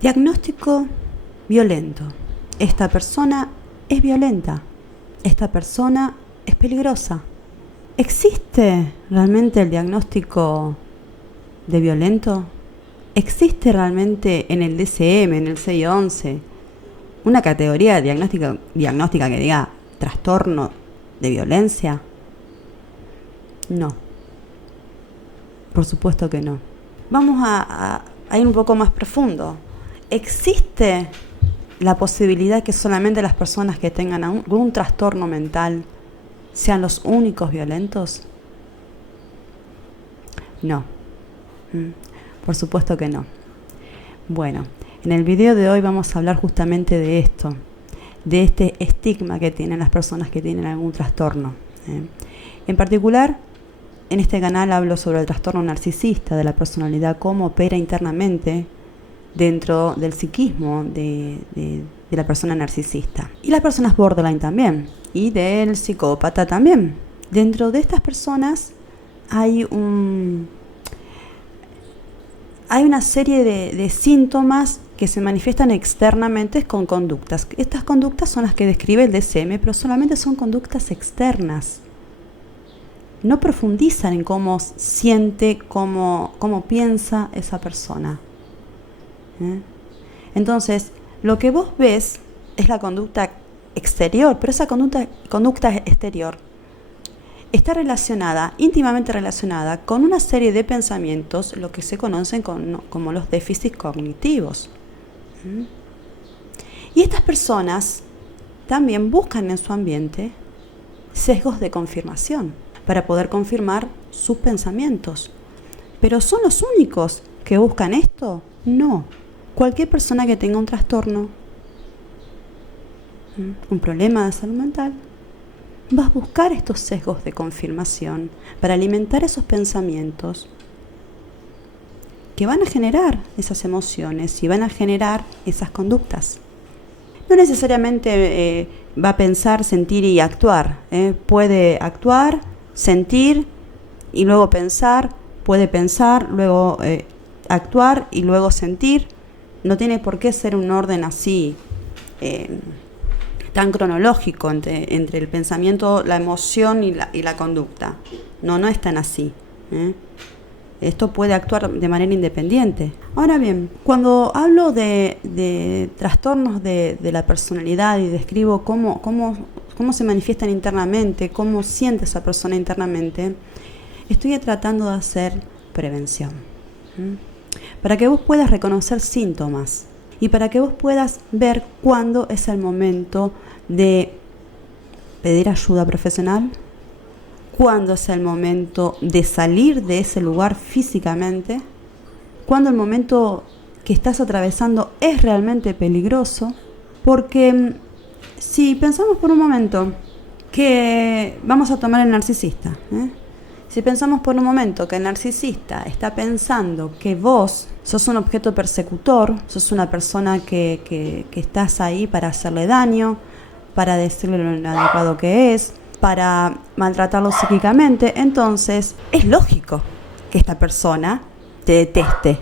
Diagnóstico violento. Esta persona es violenta. Esta persona es peligrosa. ¿Existe realmente el diagnóstico de violento? ¿Existe realmente en el DSM, en el 611, una categoría diagnóstica que diga trastorno de violencia? No. Por supuesto que no. Vamos a ir un poco más profundo. ¿Existe la posibilidad que solamente las personas que tengan algún trastorno mental sean los únicos violentos? No. Por supuesto que no. Bueno, en el video de hoy vamos a hablar justamente de esto, de este estigma que tienen las personas que tienen algún trastorno. En particular, en este canal hablo sobre el trastorno narcisista de la personalidad, cómo opera internamente dentro del psiquismo de la persona narcisista. Y las personas borderline también, y del psicópata también. Dentro de estas personas hay una serie de síntomas que se manifiestan externamente con conductas. Estas conductas son las que describe el DSM, pero solamente son conductas externas. No profundizan en cómo siente, cómo piensa esa persona. Entonces, lo que vos ves es la conducta exterior, pero esa conducta exterior está íntimamente relacionada con una serie de pensamientos, lo que se conocen como los déficits cognitivos. Y estas personas también buscan en su ambiente sesgos de confirmación para poder confirmar sus pensamientos. ¿Pero son los únicos que buscan esto? No. Cualquier persona que tenga un trastorno, un problema de salud mental, va a buscar estos sesgos de confirmación para alimentar esos pensamientos que van a generar esas emociones y van a generar esas conductas. No necesariamente va a pensar, sentir y actuar. Puede actuar, sentir y luego pensar, puede pensar, luego actuar y luego sentir. No tiene por qué ser un orden así tan cronológico entre el pensamiento, la emoción y la conducta. No es tan así. Esto puede actuar de manera independiente. Ahora bien, cuando hablo de trastornos de la personalidad y describo cómo se manifiestan internamente, cómo siente esa persona internamente, estoy tratando de hacer prevención. Para que vos puedas reconocer síntomas y para que vos puedas ver cuándo es el momento de pedir ayuda profesional, cuándo es el momento de salir de ese lugar físicamente, cuándo el momento que estás atravesando es realmente peligroso, porque si pensamos por un momento que vamos a tomar el narcisista, si pensamos por un momento que el narcisista está pensando que vos sos un objeto persecutor, sos una persona que estás ahí para hacerle daño, para decirle lo inadecuado que es, para maltratarlo psíquicamente, entonces es lógico que esta persona te deteste.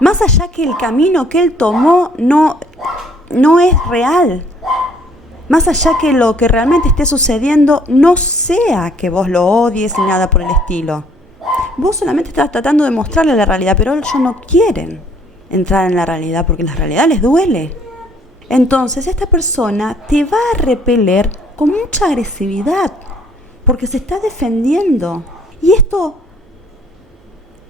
Más allá que el camino que él tomó no es real. Más allá que lo que realmente esté sucediendo no sea que vos lo odies ni nada por el estilo. Vos solamente estás tratando de mostrarle la realidad, pero ellos no quieren entrar en la realidad porque la realidad les duele. Entonces esta persona te va a repeler con mucha agresividad porque se está defendiendo. Y esto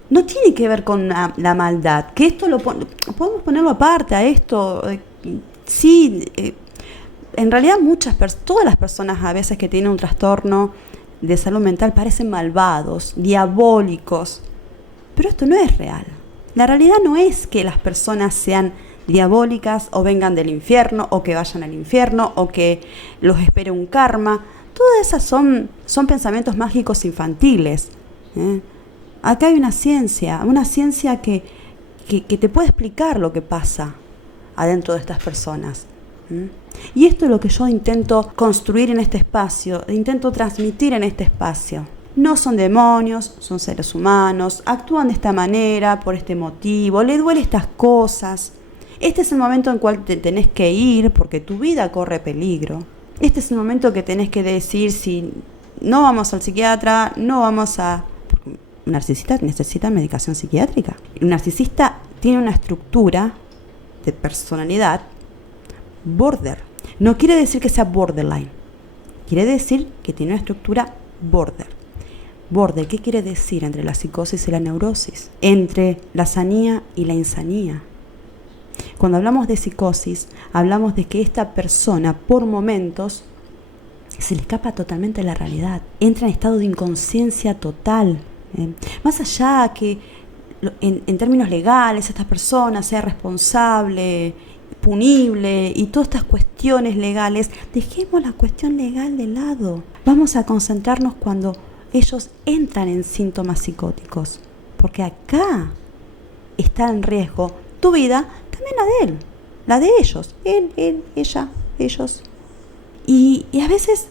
no tiene que ver con la maldad, que esto podemos ponerlo aparte a esto. Sí, en realidad todas las personas a veces que tienen un trastorno de salud mental parecen malvados, diabólicos, pero esto no es real. La realidad no es que las personas sean diabólicas o vengan del infierno o que vayan al infierno o que los espere un karma. Todas esas son pensamientos mágicos infantiles. Acá hay una ciencia que te puede explicar lo que pasa adentro de estas personas. Y esto es lo que yo intento construir en este espacio, intento transmitir en este espacio. No son demonios, son seres humanos, actúan de esta manera, por este motivo, les duele estas cosas. Este es el momento en el cual te tenés que ir porque tu vida corre peligro. Este es el momento que tenés que decir si no vamos al psiquiatra, no vamos a... Un narcisista necesita medicación psiquiátrica. Un narcisista tiene una estructura de personalidad border. No quiere decir que sea borderline. Quiere decir que tiene una estructura border. Border, ¿qué quiere decir entre la psicosis y la neurosis? Entre la sanía y la insanía. Cuando hablamos de psicosis, hablamos de que esta persona, por momentos, se le escapa totalmente la realidad. Entra en estado de inconsciencia total. Más allá que, en términos legales, esta persona sea responsable, punible y todas estas cuestiones legales, dejemos la cuestión legal de lado. Vamos a concentrarnos cuando ellos entran en síntomas psicóticos, porque acá está en riesgo tu vida, también la de él, la de ellos, él, ella, ellos. Y a veces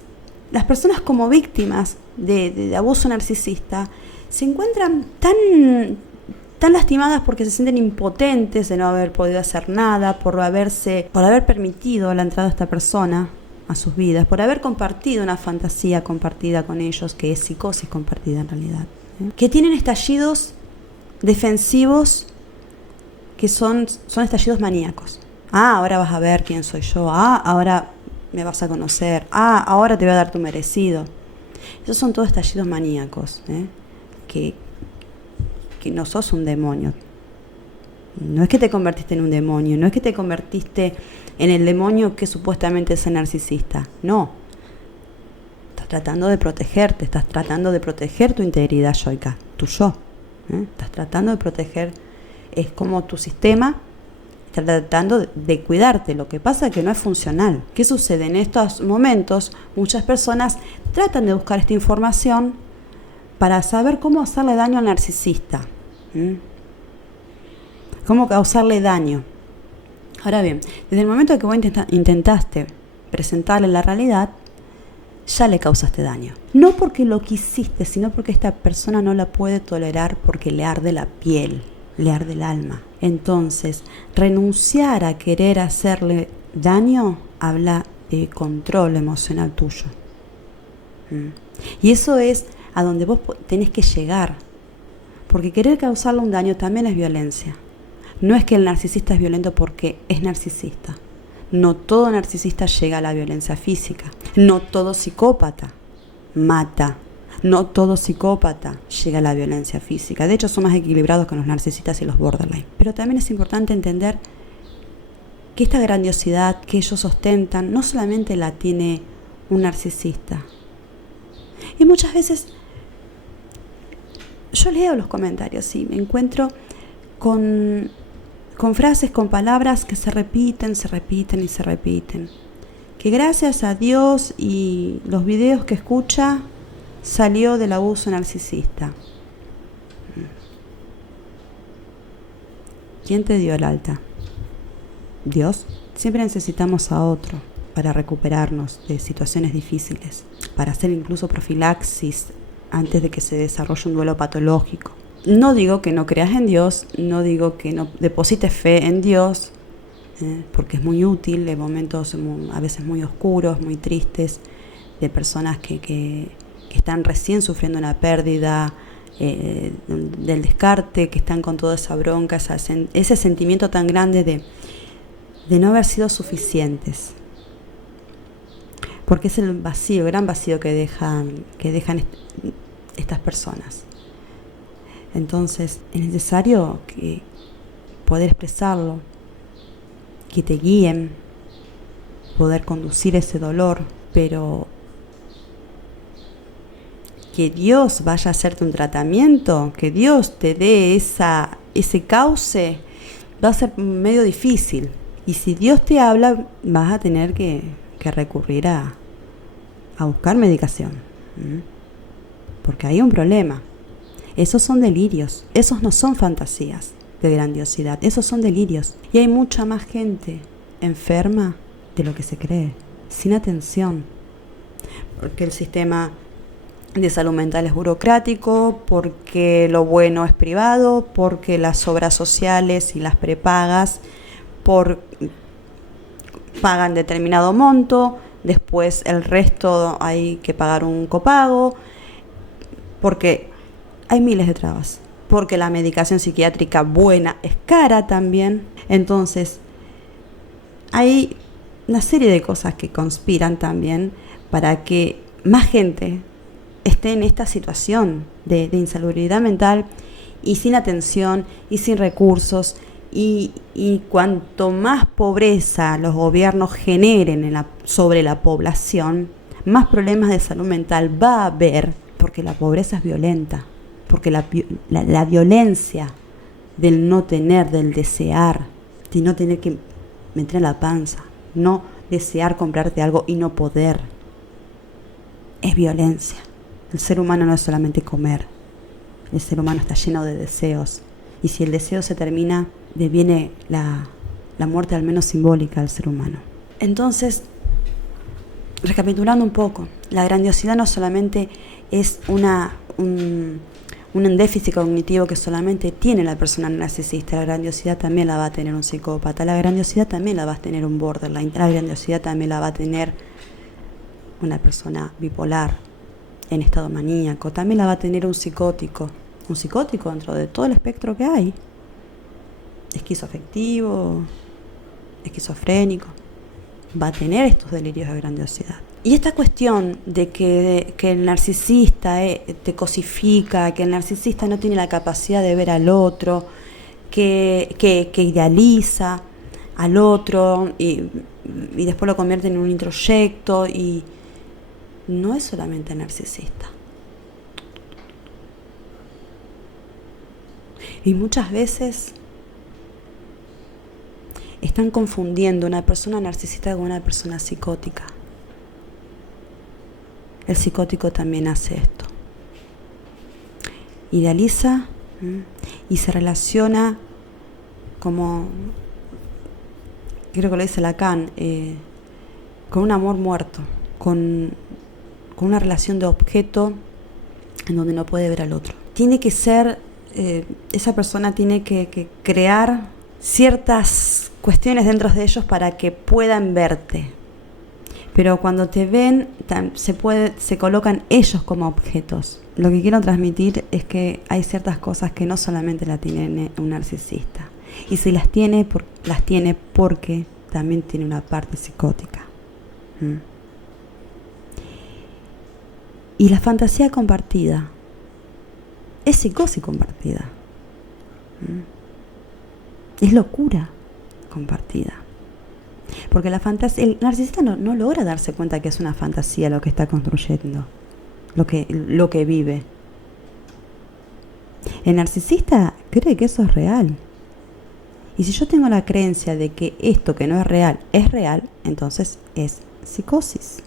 las personas como víctimas de abuso narcisista se encuentran tan lastimadas porque se sienten impotentes de no haber podido hacer nada, por haber permitido la entrada de esta persona a sus vidas, por haber compartido una fantasía compartida con ellos, que es psicosis compartida en realidad, que tienen estallidos defensivos que son estallidos maníacos. Ahora vas a ver quién soy yo. Ahora me vas a conocer. Ahora te voy a dar tu merecido. Esos son todos estallidos maníacos, que no sos un demonio. No es que te convertiste en un demonio, no es que te convertiste en el demonio que supuestamente es el narcisista. No. Estás tratando de protegerte, estás tratando de proteger tu integridad yoica, tu yo. Estás tratando de proteger, es como tu sistema está tratando de cuidarte. Lo que pasa es que no es funcional. ¿Qué sucede? En estos momentos muchas personas tratan de buscar esta información para saber cómo hacerle daño al narcisista. ¿Cómo causarle daño? Ahora bien, desde el momento que vos intentaste presentarle la realidad, ya le causaste daño. No porque lo quisiste, sino porque esta persona no la puede tolerar porque le arde la piel, le arde el alma. Entonces, renunciar a querer hacerle daño habla de control emocional tuyo. Y eso es a donde vos tenés que llegar. Porque querer causarle un daño también es violencia. No es que el narcisista es violento porque es narcisista. No todo narcisista llega a la violencia física. No todo psicópata mata. No todo psicópata llega a la violencia física. De hecho, son más equilibrados que los narcisistas y los borderline. Pero también es importante entender que esta grandiosidad que ellos ostentan no solamente la tiene un narcisista. Y muchas veces yo leo los comentarios y me encuentro con frases, con palabras que se repiten y se repiten. Que gracias a Dios y los videos que escucha salió del abuso narcisista. ¿Quién te dio el alta? ¿Dios? Siempre necesitamos a otro para recuperarnos de situaciones difíciles, para hacer incluso profilaxis antes de que se desarrolle un duelo patológico. No digo que no creas en Dios, no digo que no deposites fe en Dios, porque es muy útil en momentos a veces muy oscuros, muy tristes, de personas que están recién sufriendo una pérdida, del descarte, que están con toda esa bronca, ese sentimiento tan grande de no haber sido suficientes. Porque es el vacío, gran vacío que dejan estas personas. Entonces es necesario poder expresarlo, que te guíen, poder conducir ese dolor, pero que Dios vaya a hacerte un tratamiento, que Dios te dé ese cauce, va a ser medio difícil. Y si Dios te habla, vas a tener que recurrir a buscar medicación. Porque hay un problema. Esos son delirios, esos no son fantasías de grandiosidad, esos son delirios. Y hay mucha más gente enferma de lo que se cree, sin atención. Porque el sistema de salud mental es burocrático, porque lo bueno es privado, porque las obras sociales y las prepagas pagan determinado monto, después el resto hay que pagar un copago, porque hay miles de trabas, porque la medicación psiquiátrica buena es cara también. Entonces, hay una serie de cosas que conspiran también para que más gente esté en esta situación de insalubridad mental y sin atención y sin recursos. Y cuanto más pobreza los gobiernos generen sobre la población, más problemas de salud mental va a haber, porque la pobreza es violenta, porque la violencia del no tener, del desear, de no tener que meter en la panza, no desear comprarte algo y no poder, es violencia. El ser humano no es solamente comer, el ser humano está lleno de deseos, y si el deseo se termina, deviene la muerte al menos simbólica del ser humano. Entonces, recapitulando un poco, la grandiosidad no solamente es un déficit cognitivo que solamente tiene la persona narcisista, la grandiosidad también la va a tener un psicópata, la grandiosidad también la va a tener un borderline, la grandiosidad también la va a tener una persona bipolar en estado maníaco, también la va a tener un psicótico dentro de todo el espectro que hay, esquizoafectivo, esquizofrénico, va a tener estos delirios de grandiosidad. Y esta cuestión de que el narcisista te cosifica, que el narcisista no tiene la capacidad de ver al otro, que idealiza al otro y después lo convierte en un introyecto, y no es solamente narcisista. Y muchas veces están confundiendo una persona narcisista con una persona psicótica. El psicótico también hace esto. Idealiza y se relaciona como, creo que lo dice Lacan, con un amor muerto, con una relación de objeto en donde no puede ver al otro. Tiene que ser, esa persona tiene que crear ciertas cuestiones dentro de ellos para que puedan verte. Pero cuando te ven, se colocan ellos como objetos. Lo que quiero transmitir es que hay ciertas cosas que no solamente la tiene un narcisista. Y si las tiene porque también tiene una parte psicótica. Y la fantasía compartida es psicosis compartida. Es locura compartida. Porque el narcisista no logra darse cuenta que es una fantasía lo que está construyendo, lo que vive. El narcisista cree que eso es real. Y si yo tengo la creencia de que esto que no es real, entonces es psicosis.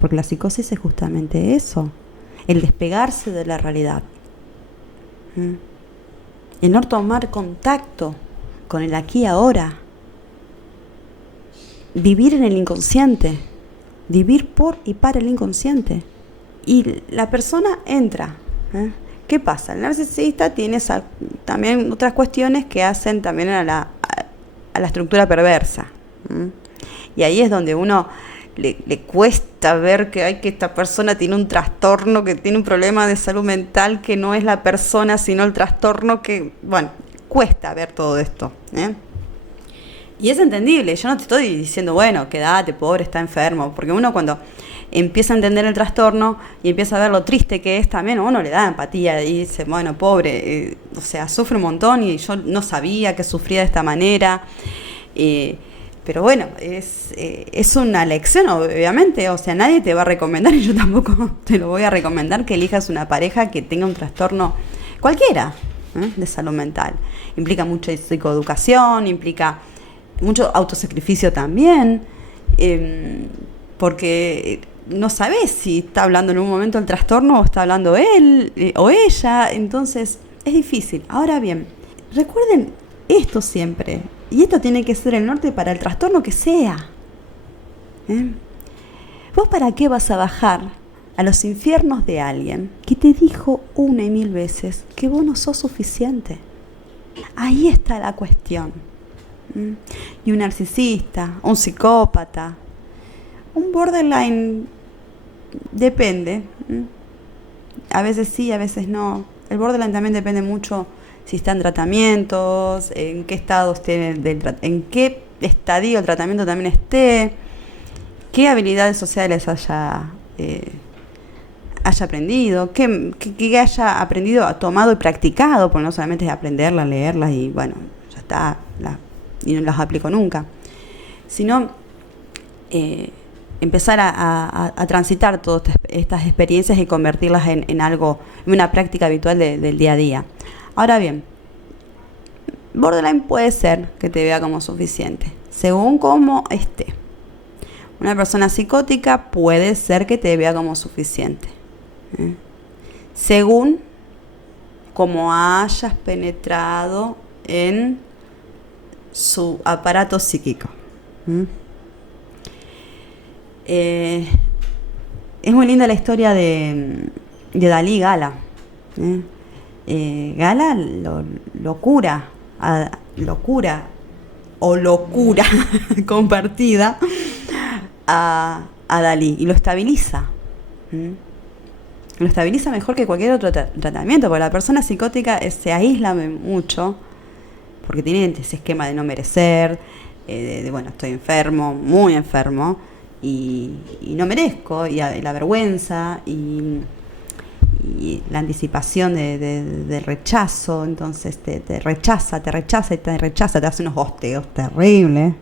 Porque la psicosis es justamente eso, el despegarse de la realidad. El no tomar contacto con el aquí y ahora. Vivir en el inconsciente, vivir por y para el inconsciente. Y la persona entra. ¿Qué pasa? El narcisista tiene también otras cuestiones que hacen también a la estructura perversa. Y ahí es donde uno le cuesta ver que esta persona tiene un trastorno, que tiene un problema de salud mental, que no es la persona, sino el trastorno cuesta ver todo esto. Y es entendible, yo no te estoy diciendo, bueno, quédate, pobre, está enfermo, porque uno cuando empieza a entender el trastorno y empieza a ver lo triste que es, también uno le da empatía y dice, bueno, pobre, sufre un montón y yo no sabía que sufría de esta manera, pero bueno, es una lección, obviamente, nadie te va a recomendar, y yo tampoco te lo voy a recomendar, que elijas una pareja que tenga un trastorno cualquiera de salud mental. Implica mucha psicoeducación, implica mucho autosacrificio también, porque no sabes si está hablando en un momento el trastorno o está hablando él o ella, entonces es difícil. Ahora bien, recuerden esto siempre, y esto tiene que ser el norte para el trastorno que sea. ¿Vos para qué vas a bajar a los infiernos de alguien que te dijo 1 y 1000 veces que vos no sos suficiente? Ahí está la cuestión. Y un narcisista, un psicópata, un borderline, depende. A veces sí, a veces no. El borderline también depende mucho si está en tratamientos, en qué estado esté, en qué estadio el tratamiento también esté, qué habilidades sociales haya aprendido, que haya aprendido, tomado y practicado, porque no solamente es aprenderlas, leerlas y bueno, ya está, y no las aplico nunca, sino empezar a transitar todas estas experiencias y convertirlas en algo, en una práctica habitual del día a día. Ahora bien, borderline puede ser que te vea como suficiente, según cómo esté. Una persona psicótica puede ser que te vea como suficiente, según cómo hayas penetrado en su aparato psíquico. Es muy linda la historia de Dalí Gala. Gala locura compartida a Dalí y lo estabiliza. Lo estabiliza mejor que cualquier otro tratamiento, porque la persona psicótica se aísla mucho, porque tiene ese esquema de no merecer, bueno, estoy enfermo, muy enfermo, y no merezco, y la vergüenza, y la anticipación de rechazo. Entonces te rechaza, te hace unos bosteos terribles.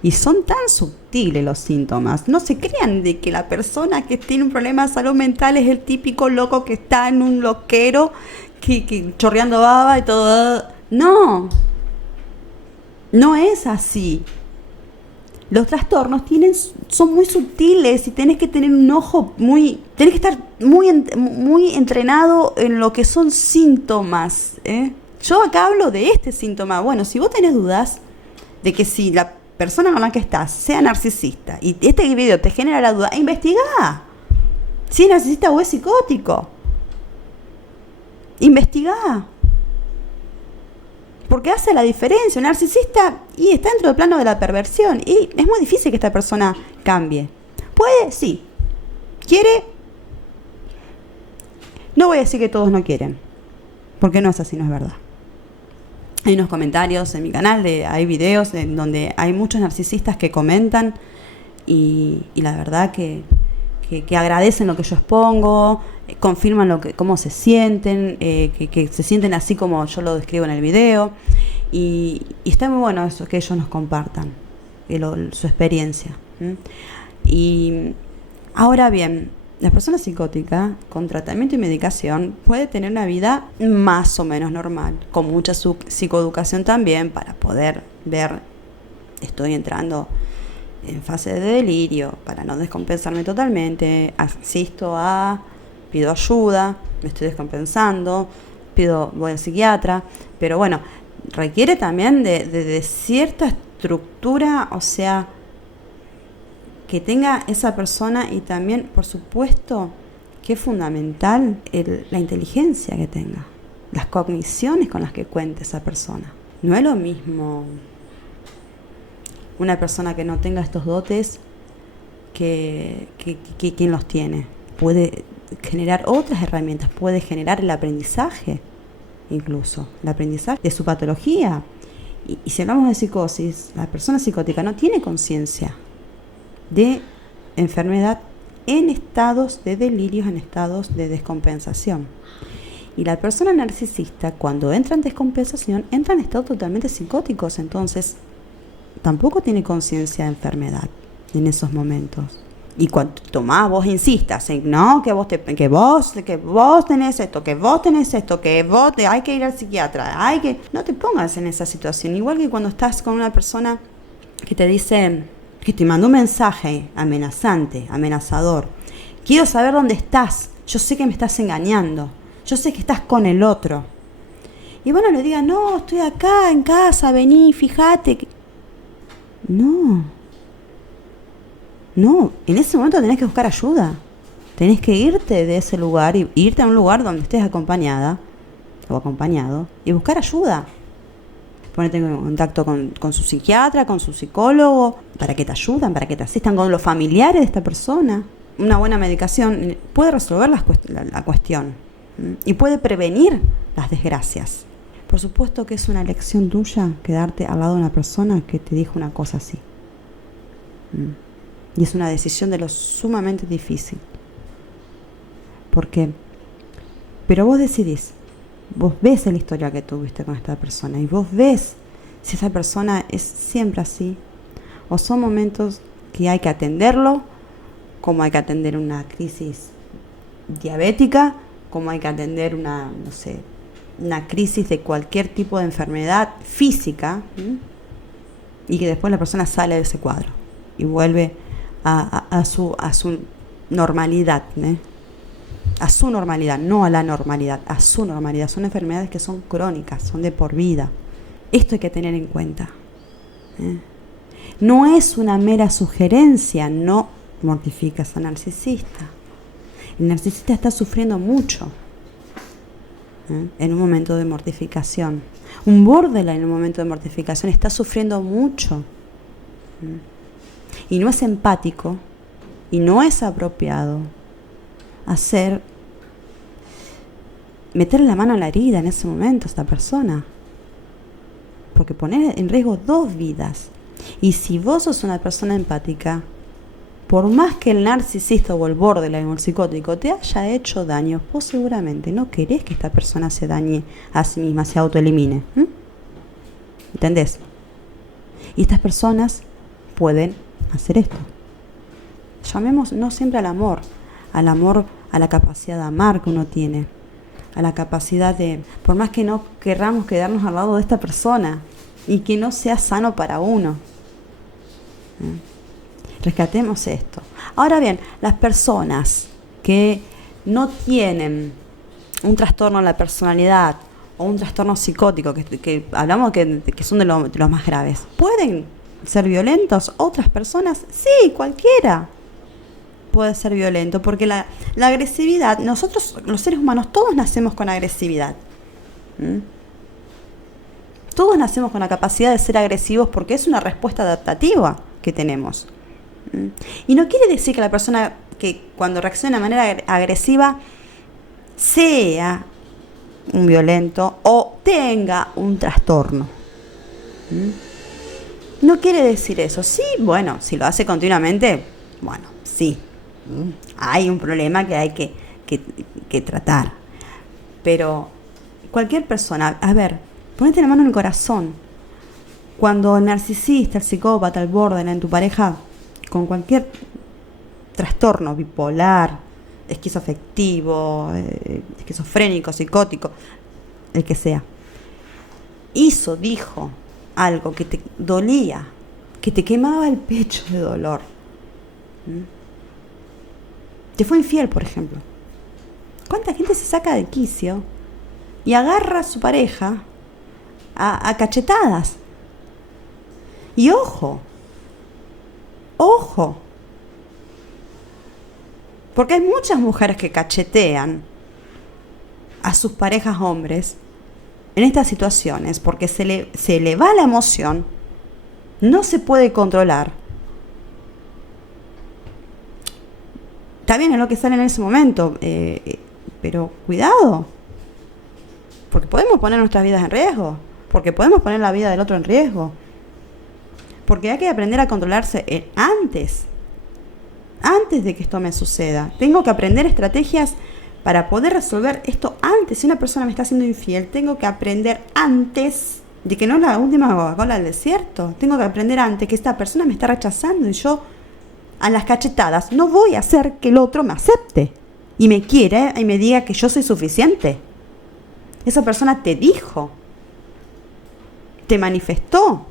Y son tan sutiles los síntomas. No se crean de que la persona que tiene un problema de salud mental es el típico loco que está en un loquero que chorreando baba y todo. No es así. Los trastornos son muy sutiles y tenés que tener un ojo tenés que estar muy entrenado en lo que son síntomas. Yo acá hablo de este síntoma. Bueno, si vos tenés dudas de que si la persona con la que estás sea narcisista y este video te genera la duda, investigá si es narcisista o es psicótico. Investigá. Porque hace la diferencia. Un narcisista y está dentro del plano de la perversión. Y es muy difícil que esta persona cambie. Puede, sí. ¿Quiere? No voy a decir que todos no quieren. Porque no es así, no es verdad. Hay unos comentarios en mi canal, hay videos en donde hay muchos narcisistas que comentan. Y la verdad que agradecen lo que yo expongo, confirman cómo se sienten, que se sienten así como yo lo describo en el video, y está muy bueno eso, que ellos nos compartan su experiencia. Y ahora bien, la persona psicótica con tratamiento y medicación puede tener una vida más o menos normal, con mucha psicoeducación también, para poder ver, estoy entrando en fase de delirio, para no descompensarme totalmente, pido ayuda, me estoy descompensando, voy al psiquiatra, pero bueno, requiere también de cierta estructura, o sea, que tenga esa persona, y también, por supuesto, que es fundamental la inteligencia que tenga, las cogniciones con las que cuente esa persona. No es lo mismo una persona que no tenga estos dotes que quien los tiene. Puede generar otras herramientas, puede generar el aprendizaje, incluso el aprendizaje de su patología. Y si hablamos de psicosis, la persona psicótica no tiene conciencia de enfermedad en estados de delirios, en estados de descompensación. Y la persona narcisista, cuando entra en descompensación, entra en estados totalmente psicóticos. Entonces tampoco tiene conciencia de enfermedad en esos momentos. Y cuanto más vos insistas en no, que vos tenés esto, que vos hay que ir al psiquiatra, no te pongas en esa situación. Igual que cuando estás con una persona que te dice, que te mandó un mensaje amenazante, amenazador: quiero saber dónde estás, yo sé que me estás engañando, yo sé que estás con el otro. Y bueno, le diga, no, estoy acá en casa, vení, fíjate. No, en ese momento tenés que buscar ayuda. Tenés que irte de ese lugar y irte a un lugar donde estés acompañada o acompañado y buscar ayuda. ponete en contacto con su psiquiatra, con su psicólogo, para que te ayuden, para que te asistan, con los familiares de esta persona. Una buena medicación puede resolver la cuestión y puede prevenir las desgracias. Por supuesto que es una elección tuya quedarte al lado de una persona que te dijo una cosa así. Y es una decisión de lo sumamente difícil. Pero vos decidís, vos ves la historia que tuviste con esta persona y vos ves si esa persona es siempre así o son momentos que hay que atenderlo, como hay que atender una crisis diabética, como hay que atender una crisis de cualquier tipo de enfermedad física, y que después la persona sale de ese cuadro y vuelve a su normalidad, a su normalidad, no a la normalidad, a su normalidad. Son enfermedades que son crónicas, son de por vida. Esto hay que tener en cuenta. No es una mera sugerencia, no mortifiques al narcisista. El narcisista está sufriendo mucho en un momento de mortificación. Un borderline en un momento de mortificación está sufriendo mucho. Y no es empático y no es apropiado meter la mano en la herida en ese momento a esta persona, porque poner en riesgo 2 vidas. Y si vos sos una persona empática, por más que el narcisista o el borderline o el psicótico te haya hecho daño, vos seguramente no querés que esta persona se dañe a sí misma, se autoelimine. ¿Entendés? Y estas personas pueden hacer esto. Llamemos no siempre al amor, a la capacidad de amar que uno tiene, a la capacidad de, por más que no querramos quedarnos al lado de esta persona y que no sea sano para uno. Rescatemos esto. Ahora bien, las personas que no tienen un trastorno en la personalidad o un trastorno psicótico, que hablamos que son de los más graves, ¿pueden ser violentos? Otras personas, sí, cualquiera puede ser violento, porque la agresividad, nosotros los seres humanos todos nacemos con agresividad. Todos nacemos con la capacidad de ser agresivos porque es una respuesta adaptativa que tenemos. Y no quiere decir que la persona que cuando reacciona de manera agresiva sea un violento o tenga un trastorno. No quiere decir eso. Sí, bueno, si lo hace continuamente, bueno, sí. Hay un problema que hay que tratar. Pero cualquier persona, a ver, ponete la mano en el corazón. Cuando el narcisista, el psicópata, el borderline en tu pareja, con cualquier trastorno bipolar, esquizoafectivo, esquizofrénico, psicótico, el que sea, dijo algo que te dolía, que te quemaba el pecho de dolor, te fue infiel, por ejemplo. ¿Cuánta gente se saca de quicio y agarra a su pareja a cachetadas? Y ojo, porque hay muchas mujeres que cachetean a sus parejas hombres en estas situaciones porque se le va la emoción, no se puede controlar. Está bien, es lo que sale en ese momento, pero cuidado, porque podemos poner nuestras vidas en riesgo, porque podemos poner la vida del otro en riesgo, porque hay que aprender a controlarse antes de que esto me suceda. Tengo que aprender estrategias para poder resolver esto antes. Si una persona me está haciendo infiel, tengo que aprender antes de que no es la última Coca-Cola del desierto. Tengo que aprender antes que esta persona me está rechazando y yo a las cachetadas no voy a hacer que el otro me acepte y me quiera y me diga que yo soy suficiente. Esa persona te dijo, te manifestó,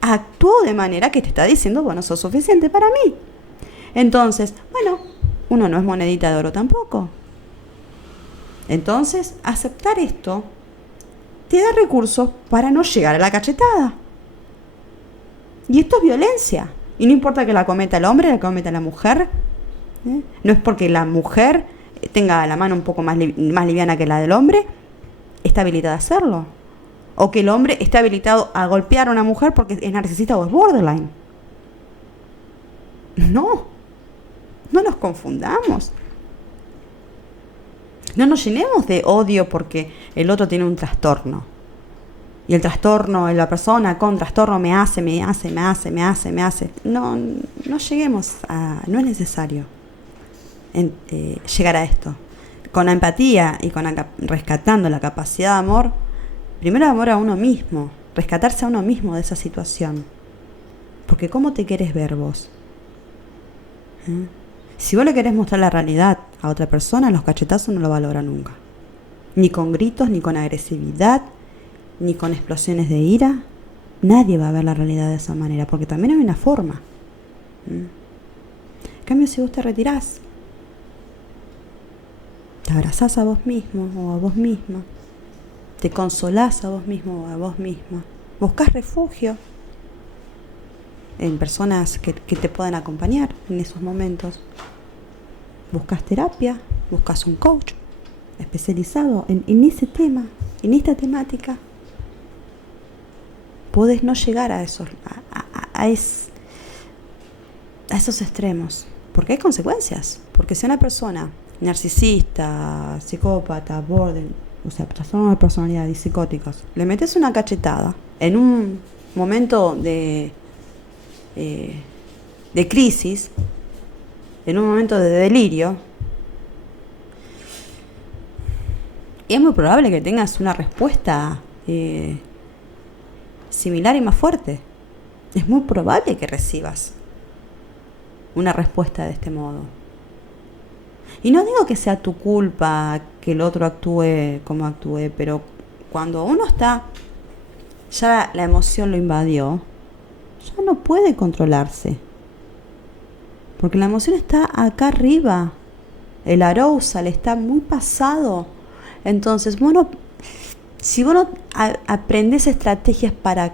actuó de manera que te está diciendo, bueno, sos suficiente para mí. Entonces, bueno, uno no es monedita de oro tampoco. Entonces, aceptar esto te da recursos para no llegar a la cachetada. Y esto es violencia. Y no importa que la cometa el hombre, la cometa la mujer. No es porque la mujer tenga la mano un poco más liviana que la del hombre, está habilitada a hacerlo. O que el hombre esté habilitado a golpear a una mujer porque es narcisista o es borderline. No nos confundamos. No nos llenemos de odio porque el otro tiene un trastorno. Y el trastorno, la persona con trastorno me hace. No lleguemos a... No es necesario llegar a esto. Con la empatía y rescatando la capacidad de amor, primero amor a uno mismo, rescatarse a uno mismo de esa situación. Porque ¿cómo te querés ver vos? Si vos le querés mostrar la realidad a otra persona, los cachetazos no lo valora nunca. Ni con gritos, ni con agresividad, ni con explosiones de ira. Nadie va a ver la realidad de esa manera, porque también hay una forma. En cambio, si vos te retirás, te abrazás a vos mismo o a vos misma, te consolás a vos mismo o a vos misma, buscás refugio en personas que te puedan acompañar en esos momentos, buscas terapia, buscas un coach especializado en ese tema, en esta temática. Podés no llegar a esos extremos, porque hay consecuencias. Porque si una persona narcisista, psicópata, borderline, o sea, trastorno de personalidad y psicóticos, le metes una cachetada en un momento de crisis, en un momento de delirio, es muy probable que tengas una respuesta similar y más fuerte. Es muy probable que recibas una respuesta de este modo. Y no digo que sea tu culpa que el otro actúe como actúe, pero cuando uno está, ya la emoción lo invadió, ya no puede controlarse. Porque la emoción está acá arriba. El arousal está muy pasado. Entonces, bueno, si vos no aprendes estrategias para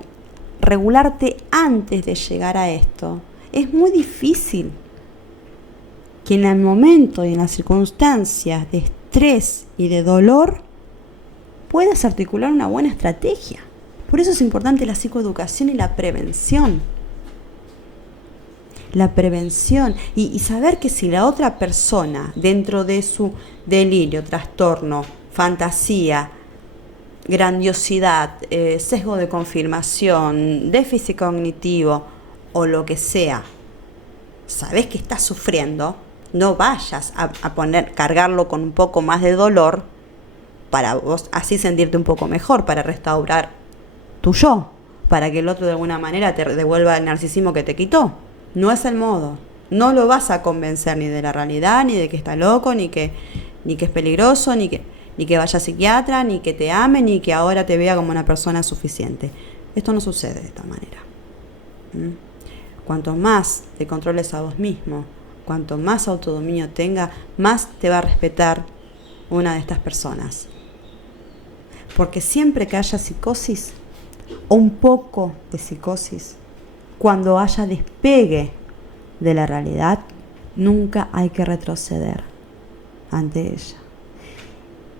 regularte antes de llegar a esto, es muy difícil que en el momento y en las circunstancias de estrés y de dolor puedas articular una buena estrategia. Por eso es importante la psicoeducación y la prevención. La prevención y saber que si la otra persona, dentro de su delirio, trastorno, fantasía, grandiosidad, sesgo de confirmación, déficit cognitivo o lo que sea, sabes que está sufriendo, no vayas a cargarlo con un poco más de dolor para vos así sentirte un poco mejor, para restaurar tu yo, para que el otro de alguna manera te devuelva el narcisismo que te quitó. No es el modo. No lo vas a convencer ni de la realidad, ni de que está loco, ni que es peligroso, ni que vaya a psiquiatra, ni que te ame, ni que ahora te vea como una persona suficiente. Esto no sucede de esta manera. Cuanto más te controles a vos mismo, cuanto más autodominio tenga, más te va a respetar una de estas personas. Porque siempre que haya psicosis, o un poco de psicosis, cuando haya despegue de la realidad, nunca hay que retroceder ante ella.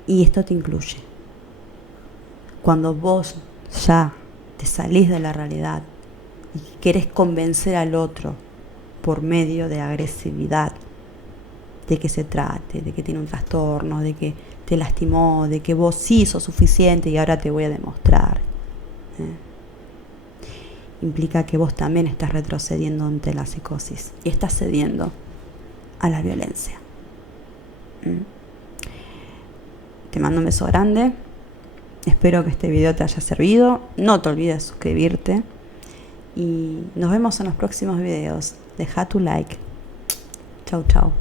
Y esto te incluye. Cuando vos ya te salís de la realidad y querés convencer al otro por medio de agresividad, de que se trate, de que tiene un trastorno, de que te lastimó, de que vos sí sos suficiente y ahora te voy a demostrar, implica que vos también estás retrocediendo ante la psicosis y estás cediendo a la violencia. Te mando un beso grande. Espero que este video te haya servido. No te olvides de suscribirte. Y nos vemos en los próximos videos. Deja tu like. Chau, chau.